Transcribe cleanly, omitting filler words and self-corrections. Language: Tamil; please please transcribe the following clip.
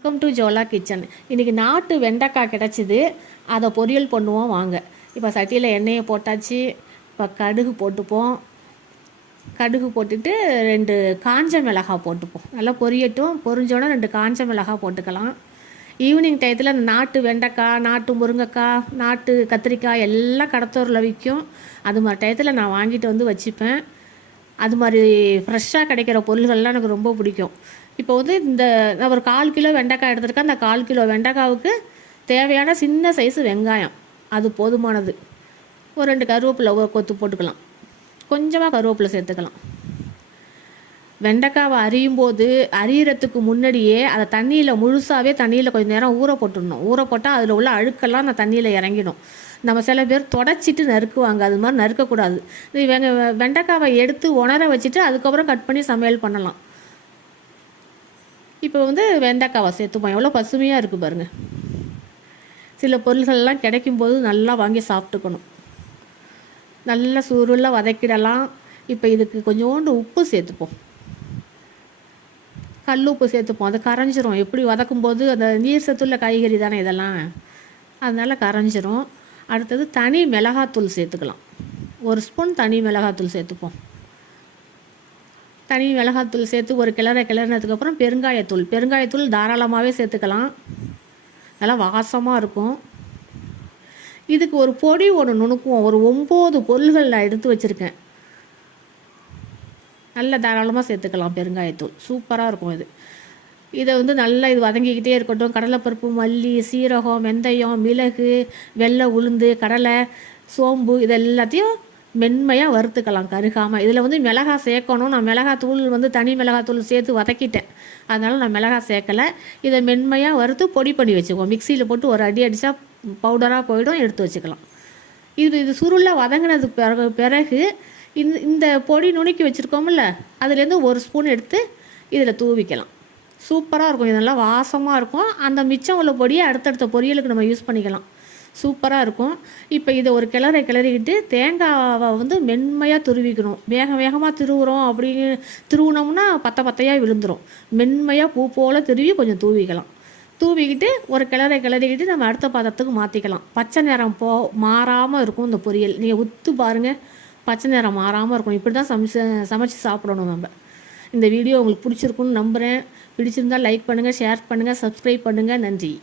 Welcome to ஜோலா kitchen. இன்றைக்கி நாட்டு வெண்டைக்காய் கிடச்சிது, அதை பொரியல் பண்ணுவோம் வாங்க. இப்போ சட்டியில் எண்ணெயை போட்டாச்சு. இப்போ கடுகு போட்டுப்போம். கடுகு போட்டுட்டு 2 காஞ்ச மிளகாய் போட்டுப்போம். நல்லா பொரியட்டும். பொரிஞ்சோன்னா 2 காஞ்ச மிளகாய் போட்டுக்கலாம். ஈவினிங் டயத்தில் நாட்டு வெண்டைக்காய், நாட்டு முருங்கைக்காய், நாட்டு கத்திரிக்காய் எல்லாம் கடத்தூரில் விற்கும். அது மாதிரி டயத்தில் நான் வாங்கிட்டு வந்து வச்சுப்பேன். அது மாதிரி ஃப்ரெஷ்ஷாக கிடைக்கிற பொருள்கள்லாம் எனக்கு ரொம்ப பிடிக்கும். இப்போ வந்து நான் ஒரு 1/4 கிலோ வெண்டைக்காய் எடுத்துருக்கேன். அந்த 1/4 கிலோ வெண்டைக்காவுக்கு தேவையான சின்ன சைஸு வெங்காயம், அது போதுமானது. ஒரு 2 கருவேப்பிலை கொத்து போட்டுக்கலாம். கொஞ்சமாக கருவேப்பிலை சேர்த்துக்கலாம். வெண்டைக்காவை அரியிறதுக்கு முன்னாடியே அதை முழுசாகவே தண்ணியில் கொஞ்சம் நேரம் ஊற போட்டுடணும். ஊற போட்டால் அதில் உள்ள அழுக்கெல்லாம் அந்த தண்ணியில் இறங்கிடும். நம்ம சில பேர் தொடச்சிட்டு நறுக்குவாங்க, அது மாதிரி நறுக்கக்கூடாது. வெண்டைக்காவை எடுத்து உணர வச்சுட்டு அதுக்கப்புறம் கட் பண்ணி சமையல் பண்ணலாம். இப்போ வந்து வெண்டைக்காவை சேர்த்துப்போம். எவ்வளோ பசுமையாக இருக்குது பாருங்கள். சில பொருள்கள்லாம் கிடைக்கும்போது நல்லா வாங்கி சாப்பிட்டுக்கணும். நல்லா சுருளாக வதக்கிடலாம். இப்போ இதுக்கு கொஞ்சோண்டு உப்பு சேர்த்துப்போம். கல் உப்பு சேர்த்துப்போம். அது கரைஞ்சிரும். எப்படி வதக்கும்போது அந்த நீர் சத்துள்ள காய்கறி தானே இதெல்லாம், அதனால் கரைஞ்சிரும். அடுத்தது தனி மிளகாத்தூள் சேர்த்துக்கலாம். 1 ஸ்பூன் தனி மிளகாத்தூள் சேர்த்துப்போம். தனி மிளகாத்தூள் சேர்த்து ஒரு கிளறினதுக்கப்புறம் பெருங்காயத்தூள் தாராளமாகவே சேர்த்துக்கலாம். நல்லா வாசமாக இருக்கும். இதுக்கு ஒரு பொடி ஒன்று நுணுக்குவோம். ஒரு 9 பொருள்கள் நான் எடுத்து வச்சுருக்கேன். நல்லா தாராளமாக சேர்த்துக்கலாம் பெருங்காயத்தூள். சூப்பராக இருக்கும் இது. இதை வந்து நல்லா இது வதங்கிக்கிட்டே இருக்கட்டும். கடலைப்பருப்பு, மல்லி, சீரகம், வெந்தயம், மிளகு, வெள்ளை உளுந்து, கடலை, சோம்பு இது எல்லாத்தையும் மென்மையாக வறுத்துக்கலாம் கருகாமல். இதில் வந்து மிளகாய் சேர்க்கணும். நான் மிளகாத்தூள் வந்து தனி மிளகாத்தூள் சேர்த்து வதக்கிட்டேன், அதனால் நான் மிளகாய் சேர்க்கலை. இதை மென்மையாக வறுத்து பொடி பண்ணி வச்சுக்குவோம். மிக்சியில் போட்டு ஒரு அடி அடித்தா பவுடராக போயிடும், எடுத்து வச்சுக்கலாம். இது சுருளாக வதங்கினதுக்கு பிறகு இந்த பொடி நுணுக்கி வச்சுருக்கோம்ல, அதுலேருந்து 1 ஸ்பூன் எடுத்து இதில் தூவிக்கலாம். சூப்பராக இருக்கும். இதெல்லாம் வாசமாக இருக்கும். அந்த மிச்சம் உள்ள பொடியை அடுத்தடுத்த பொரியலுக்கு நம்ம யூஸ் பண்ணிக்கலாம். சூப்பராக இருக்கும். இப்போ இதை ஒரு கிளறிக்கிட்டு தேங்காவை வந்து மென்மையாக துருவிக்கணும். வேகமாக திருவுனோம்னா பத்தையாக விழுந்துடும். மென்மையாக பூ போல் திருவி கொஞ்சம் தூவிக்கலாம். தூவிக்கிட்டு ஒரு கிளறிக்கிட்டு நம்ம அடுத்த பாத்திரத்துக்கு மாற்றிக்கலாம். பச்சை நிறம் மாறாமல் இருக்கும் இந்த பொரியல். நீங்கள் உத்து பாருங்கள், பச்சை நிறம் மாறாமல் இருக்கும். இப்படி தான் சமைச்சு சாப்பிடணும் நம்ம. இந்த வீடியோ உங்களுக்கு பிடிச்சிருக்குன்னு நம்புகிறேன். பிடிச்சிருந்தால் லைக் பண்ணுங்கள், ஷேர் பண்ணுங்கள், சப்ஸ்கிரைப் பண்ணுங்கள். நன்றி.